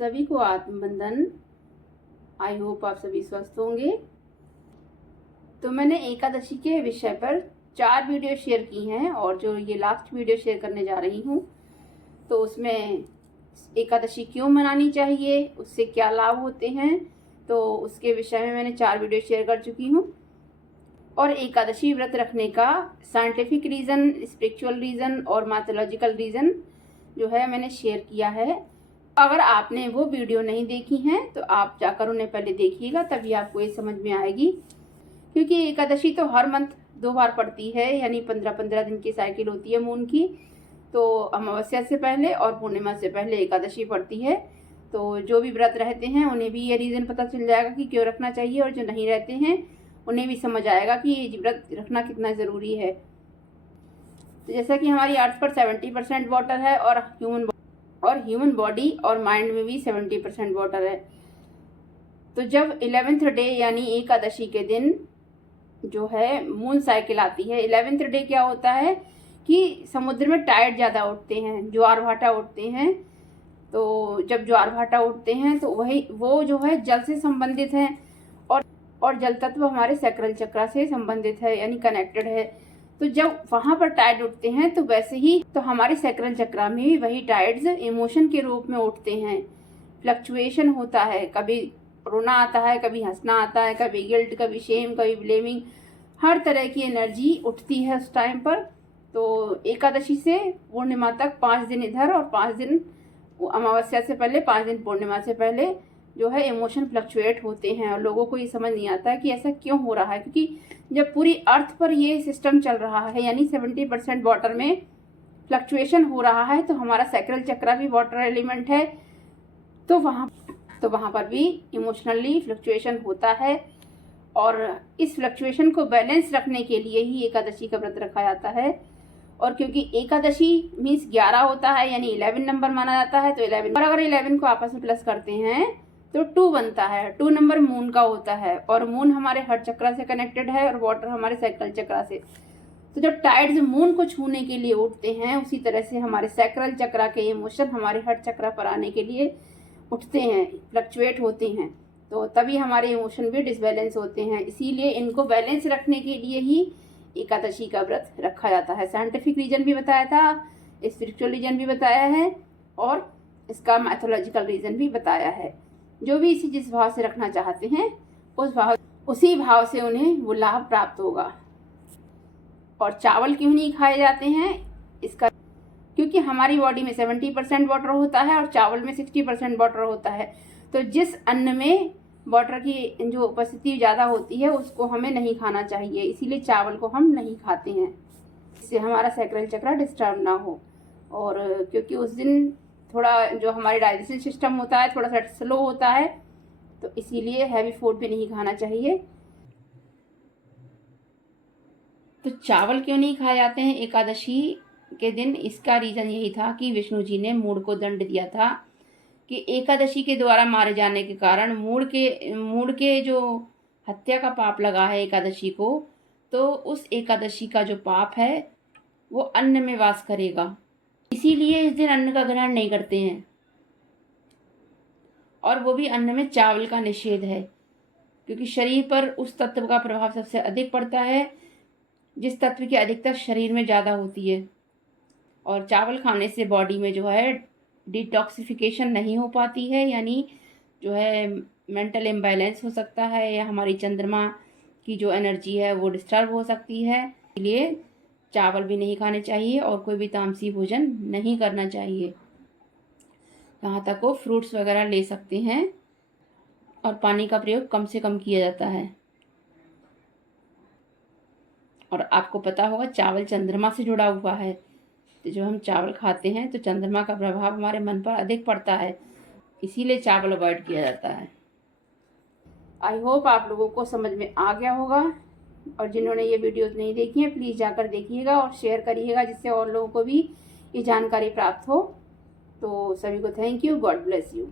सभी को आत्मबंधन। I hope आप सभी स्वस्थ होंगे। तो मैंने एकादशी के विषय पर 4 वीडियो शेयर की हैं और जो ये लास्ट वीडियो शेयर करने जा रही हूँ तो उसमें एकादशी क्यों मनानी चाहिए, उससे क्या लाभ होते हैं, तो उसके विषय में मैंने 4 वीडियो शेयर कर चुकी हूँ। और एकादशी व्रत रखने का साइंटिफिक रीज़न, स्पिरिचुअल रीज़न और माइथोलॉजिकल रीज़न जो है मैंने शेयर किया है। अगर आपने वो वीडियो नहीं देखी हैं तो आप जाकर उन्हें पहले देखिएगा, तभी आपको ये समझ में आएगी। क्योंकि एकादशी तो हर मंथ 2 बार पड़ती है, यानी 15-15 दिन की साइकिल होती है मून की। तो अमावस्या से पहले और पूर्णिमा से पहले एकादशी पड़ती है। तो जो भी व्रत रहते हैं उन्हें भी ये रीज़न पता चल जाएगा कि क्यों रखना चाहिए, और जो नहीं रहते हैं उन्हें भी समझ आएगा कि ये व्रत रखना कितना ज़रूरी है। तो जैसा कि हमारी अर्थ पर 70% वाटर है और ह्यूमन बॉडी और माइंड में भी 70% वाटर है। तो जब 11th डे यानी एकादशी के दिन जो है मून साइकिल आती है, 11th डे क्या होता है कि समुद्र में टाइड ज़्यादा उठते हैं, ज्वार भाटा उठते हैं। तो जब ज्वार भाटा उठते हैं तो वो जो है जल से संबंधित हैं और जल तत्व हमारे सैक्रल चक्र से संबंधित है, यानी कनेक्टेड है। तो जब वहाँ पर टाइड उठते हैं तो वैसे ही तो हमारे सैक्रल चक्र में भी वही टाइड्स इमोशन के रूप में उठते हैं। फ्लक्चुएशन होता है, कभी रोना आता है, कभी हंसना आता है, कभी गिल्ट, कभी शेम, कभी ब्लेमिंग, हर तरह की एनर्जी उठती है उस टाइम पर। तो एकादशी से पूर्णिमा तक 5 दिन इधर और 5 दिन अमावस्या से पहले, 5 दिन पूर्णिमा से पहले जो है इमोशन फ्लक्चुएट होते हैं। और लोगों को ये समझ नहीं आता है कि ऐसा क्यों हो रहा है, क्योंकि जब पूरी अर्थ पर ये सिस्टम चल रहा है, यानी 70% वाटर में फ्लक्चुएशन हो रहा है, तो हमारा सैक्रल चक्र भी वाटर एलिमेंट है, तो वहाँ पर भी इमोशनली फ्लक्चुएशन होता है। और इस फ्लक्चुएशन को बैलेंस रखने के लिए ही एकादशी का व्रत रखा जाता है। और क्योंकि एकादशी मीन्स 11 होता है, यानी 11 नंबर माना जाता है, तो 11, और अगर 11 को आपस में प्लस करते हैं तो 2 बनता है। 2 नंबर मून का होता है, और मून हमारे हर्ट चक्र से कनेक्टेड है और वाटर हमारे सैक्रल चक्र से। तो जब टाइड्स मून को छूने के लिए उठते हैं, उसी तरह से हमारे सैक्रल चक्र के इमोशन हमारे हर्ट चक्र पर आने के लिए उठते हैं, फ्लक्चुएट होते हैं। तो तभी हमारे इमोशन भी डिसबैलेंस होते हैं। इसीलिए इनको बैलेंस रखने के लिए ही एकादशी का व्रत रखा जाता है। साइंटिफिक रीजन भी बताया था, स्पिरिचुअल रीजन भी बताया है, और इसका मैथोलॉजिकल रीजन भी बताया है। जो भी इसी जिस भाव से रखना चाहते हैं उसी भाव से उन्हें वो लाभ प्राप्त होगा। और चावल क्यों नहीं खाए जाते हैं इसका, क्योंकि हमारी बॉडी में 70% वाटर होता है और चावल में 60% वाटर होता है। तो जिस अन्न में वाटर की जो उपस्थिति ज़्यादा होती है उसको हमें नहीं खाना चाहिए, इसीलिए चावल को हम नहीं खाते हैं, इससे हमारा सैक्रल चक्र डिस्टर्ब ना हो। और क्योंकि उस दिन थोड़ा जो हमारे डाइजेशन सिस्टम होता है थोड़ा सा स्लो होता है, तो इसीलिए हैवी फूड भी नहीं खाना चाहिए। तो चावल क्यों नहीं खाए जाते हैं एकादशी के दिन, इसका रीज़न यही था कि विष्णु जी ने मूढ़ को दंड दिया था कि एकादशी के द्वारा मारे जाने के कारण मूढ़ के जो हत्या का पाप लगा है एकादशी को, तो उस एकादशी का जो पाप है वो अन्न में वास करेगा। इसीलिए इस दिन अन्न का ग्रहण नहीं करते हैं, और वो भी अन्न में चावल का निषेध है, क्योंकि शरीर पर उस तत्व का प्रभाव सबसे अधिक पड़ता है जिस तत्व की अधिकता शरीर में ज़्यादा होती है। और चावल खाने से बॉडी में जो है डिटॉक्सिफिकेशन नहीं हो पाती है, यानी जो है मेंटल इम्बैलेंस हो सकता है, या हमारी चंद्रमा की जो एनर्जी है वो डिस्टर्ब हो सकती है। इसलिए चावल भी नहीं खाने चाहिए और कोई भी तामसी भोजन नहीं करना चाहिए। यहाँ तक वो फ्रूट्स वगैरह ले सकते हैं, और पानी का प्रयोग कम से कम किया जाता है। और आपको पता होगा चावल चंद्रमा से जुड़ा हुआ है, तो जब हम चावल खाते हैं तो चंद्रमा का प्रभाव हमारे मन पर अधिक पड़ता है, इसीलिए चावल अवॉइड किया जाता है। आई होप आप लोगों को समझ में आ गया होगा, और जिन्होंने ये वीडियोस नहीं देखी हैं प्लीज़ जाकर देखिएगा और शेयर करिएगा, जिससे और लोगों को भी ये जानकारी प्राप्त हो। तो सभी को thank you, God bless you.